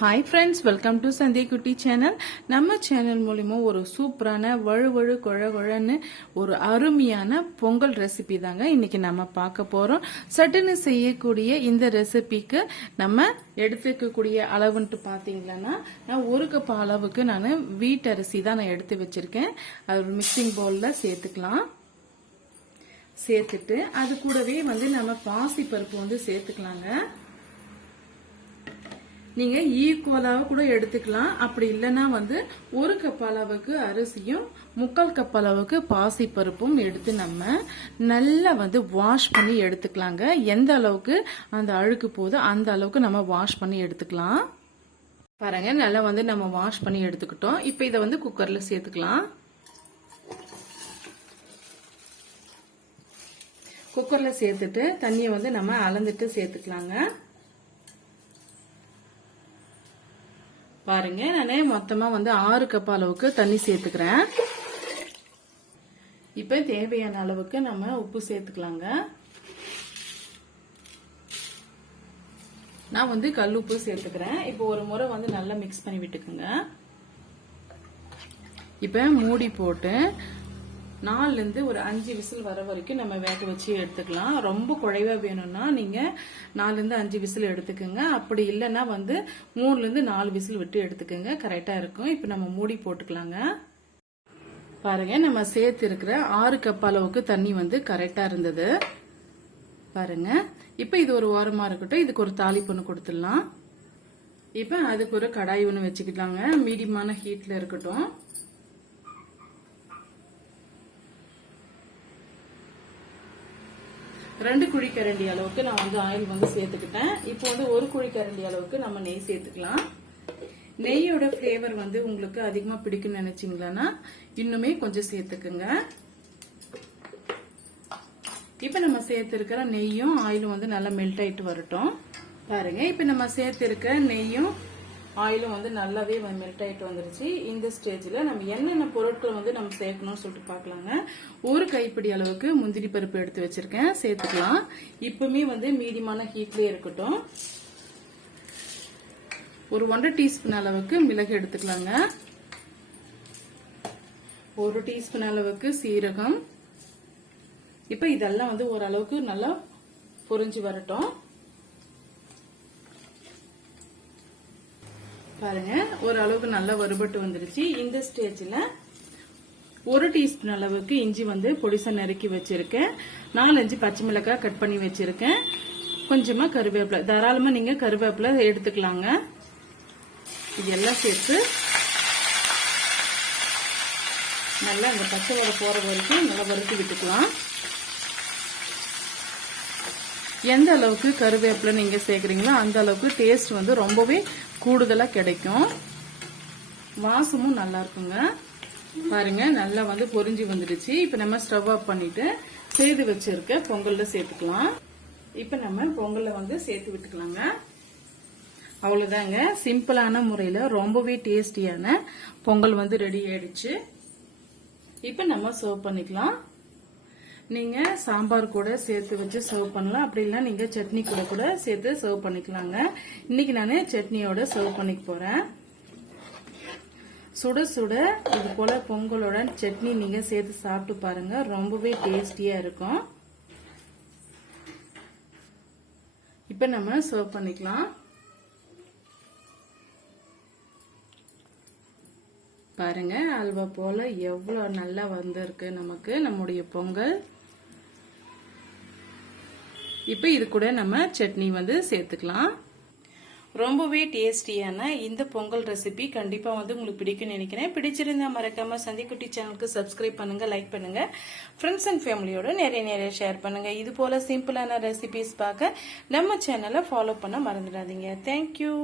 Hi friends welcome to Sandhya குட்டி channel நம்ம channel மூலிமா ஒரு சூப்பரான வழு வழு குழ குழன்னு ஒரு அருமையான பொங்கல் ரெசிபி தாங்க இன்னைக்கு நம்ம பார்க்க போறோம். சட்டுன்னு செய்யக்கூடிய இந்த ரெசிபிக்கு நம்ம எடுத்துக்கக்கூடிய அளவுன்ட்டு பார்த்தீங்களன்னா நான் ஒரு கப் அளவுக்கு நான் வீட்டரிசி தான் நான் எடுத்து வச்சிருக்கேன். அது ஒரு மிக்சிங் பவுலில் சேர்த்துக்கலாம். சேர்த்துட்டு அது கூடவே வந்து நம்ம பாசி பருப்பு வந்து சேர்த்துக்கலாங்க. நீங்க ஈக்குவலாக கூட எடுத்துக்கலாம். அப்படி இல்லைன்னா வந்து ஒரு கப் அளவுக்கு அரிசியும் முக்கால் கப் அளவுக்கு பாசி பருப்பும் எடுத்து நம்ம நல்லா வந்து வாஷ் பண்ணி எடுத்துக்கலாங்க. எந்த அளவுக்கு அந்த அழுக்கு போதோ அந்த அளவுக்கு நம்ம வாஷ் பண்ணி எடுத்துக்கலாம். பாருங்க நல்லா வந்து நம்ம வாஷ் பண்ணி எடுத்துக்கிட்டோம். இப்போ இதை வந்து குக்கர்ல சேர்த்துக்கலாம். குக்கரில் சேர்த்துட்டு தண்ணியை வந்து நம்ம அளந்துட்டு சேர்த்துக்கலாங்க. பாருங்க. நான் மொத்தமா வந்து ஆறு கப் அளவுக்கு தண்ணி சேர்த்துக்கிறேன். இப்ப தேவையான அளவுக்கு நம்ம உப்பு சேர்த்துக்கலாங்க. நான் வந்து கல் உப்பு சேர்த்துக்கிறேன். இப்போ ஒரு முறை வந்து நல்லா மிக்ஸ் பண்ணி விட்டுக்குங்க. இப்ப மூடி போட்டு நாலுலேருந்து ஒரு அஞ்சு விசில் வர வரைக்கும் நம்ம வேக வச்சு எடுத்துக்கலாம். ரொம்ப குழைவா வேணும்னா நீங்கள் நாலுலேருந்து அஞ்சு விசில் எடுத்துக்கோங்க. அப்படி இல்லைன்னா வந்து மூணுலேருந்து நாலு விசில் விட்டு எடுத்துக்கோங்க. கரெக்டாக இருக்கும். இப்போ நம்ம மூடி போட்டுக்கலாங்க. பாருங்க நம்ம சேர்த்து இருக்கிற ஆறு கப் அளவுக்கு தண்ணி வந்து கரெக்டாக இருந்தது. பாருங்க இப்போ இது ஒரு ஓரமாக இருக்கட்டும். இதுக்கு ஒரு தாளிப்பு கொடுத்துடலாம். இப்போ அதுக்கு ஒரு கடாய் ஒன்று வச்சுக்கிட்டாங்க மீடியமான ஹீட்டில் இருக்கட்டும். ரெண்டு குழிக்கரண்டி அளவுக்கு நான் வந்து ஆயில் வந்து சேர்த்துக்கிட்டேன். இப்போ வந்து ஒரு குழிக்கரண்டி அளவுக்கு நம்ம நெய் சேர்த்துக்கலாம். நெய்யோட ஃப்ளேவர் வந்து உங்களுக்கு அதிகமாக பிடிக்கும்னு நினைச்சீங்களா இன்னுமே கொஞ்சம் சேர்த்துக்குங்க. இப்போ நம்ம சேர்த்துருக்கிற நெய்யும் ஆயிலும் வந்து நல்லா மெல்ட் ஆயிட்டு வரட்டும். பாருங்க இப்போ நம்ம சேர்த்துருக்க நெய்யும் ஆயிலும் வந்து நல்லாவே மெல்ட் ஆகிட்டு வந்துருச்சு. இந்த ஸ்டேஜில் நம்ம என்னென்ன பொருட்கள் வந்து நம்ம சேர்க்கணும்னு சொல்லிட்டு பார்க்கலாங்க. ஒரு கைப்பிடி அளவுக்கு முந்திரி பருப்பு எடுத்து வச்சுருக்கேன். சேர்த்துக்கலாம். இப்போவுமே வந்து மீடியமான ஹீட்லேயே இருக்கட்டும். ஒரு ஒன்றரை டீஸ்பூன் அளவுக்கு மிளகு எடுத்துக்கலாங்க. ஒரு டீஸ்பூன் அளவுக்கு சீரகம். இப்போ இதெல்லாம் வந்து ஓரளவுக்கு நல்லா பொறிஞ்சு வரட்டும். பாருங்க ஓரளவுக்கு நல்லா வறுபட்டு வந்துருச்சு. இந்த ஸ்டேஜில் ஒரு டீஸ்பூன் அளவுக்கு இஞ்சி வந்து பொடிசா நறுக்கி வச்சிருக்கேன். நாலஞ்சு பச்சை மிளகாய் கட் பண்ணி வச்சிருக்கேன். கொஞ்சமா கருவேப்பிலை. தாராளமா நீங்க கருவேப்பிலை எடுத்துக்கலாங்க. இது எல்லாம் சேர்த்து நல்லா இந்த பச்சை வர போற வரைக்கும் நல்லா வறுத்து விட்டுக்கலாம். எந்த அளவுக்கு கருவேப்பிலை நீங்க சேர்க்குறீங்களோ அந்த அளவுக்கு டேஸ்ட் வந்து ரொம்பவே கூடுதலாக கிடைக்கும். வாசமும் நல்லா இருக்குங்க. பாருங்க நல்லா வந்து பொரிஞ்சு வந்துடுச்சு. இப்போ நம்ம ஸ்டவ் ஆஃப் பண்ணிட்டு செய்து வச்சிருக்க பொங்கல்ல சேர்த்துக்கலாம். இப்போ நம்ம பொங்கல்ல வந்து சேர்த்து விட்டுக்கலாங்க. அவ்வளவுதாங்க. சிம்பிளான முறையில் ரொம்பவே டேஸ்டியான பொங்கல் வந்து ரெடி ஆயிடுச்சு. இப்போ நம்ம சர்வ் பண்ணிக்கலாம். நீங்கள் சாம்பார் கூட சேர்த்து வச்சு சர்வ் பண்ணலாம். அப்படி இல்லை நீங்கள் சட்னி கூட கூட சேர்த்து சர்வ் பண்ணிக்கலாங்க. இன்னைக்கு நான் சட்னியோட சர்வ் பண்ணிக்க போகிறேன் சுட சுட இது போல் பொங்கலோட சட்னி நீங்கள் சேர்த்து சாப்பிட்டு பாருங்கள் ரொம்பவே டேஸ்டியாக இருக்கும். இப்போ நம்ம சர்வ் பண்ணிக்கலாம். பாருங்க அல்வா போல் எவ்வளோ நல்லா வந்திருக்கு நமக்கு நம்முடைய பொங்கல். இப்போ இது கூட நம்ம சட்னி வந்து சேர்த்துக்கலாம். ரொம்பவே டேஸ்டியான இந்த பொங்கல் ரெசிபி கண்டிப்பாக வந்து உங்களுக்கு பிடிக்கும்னு நினைக்கிறேன். பிடிச்சிருந்தா மறக்காம சந்திக்குட்டி சேனலுக்கு சப்ஸ்கிரைப் பண்ணுங்க லைக் பண்ணுங்க. ஃப்ரெண்ட்ஸ் அண்ட் ஃபேமிலியோட நிறைய நிறைய ஷேர் பண்ணுங்க. இது போல சிம்பிளான ரெசிபிஸ் பார்க்க நம்ம சேனலை ஃபாலோ பண்ண மறந்துடாதீங்க. தேங்க்யூ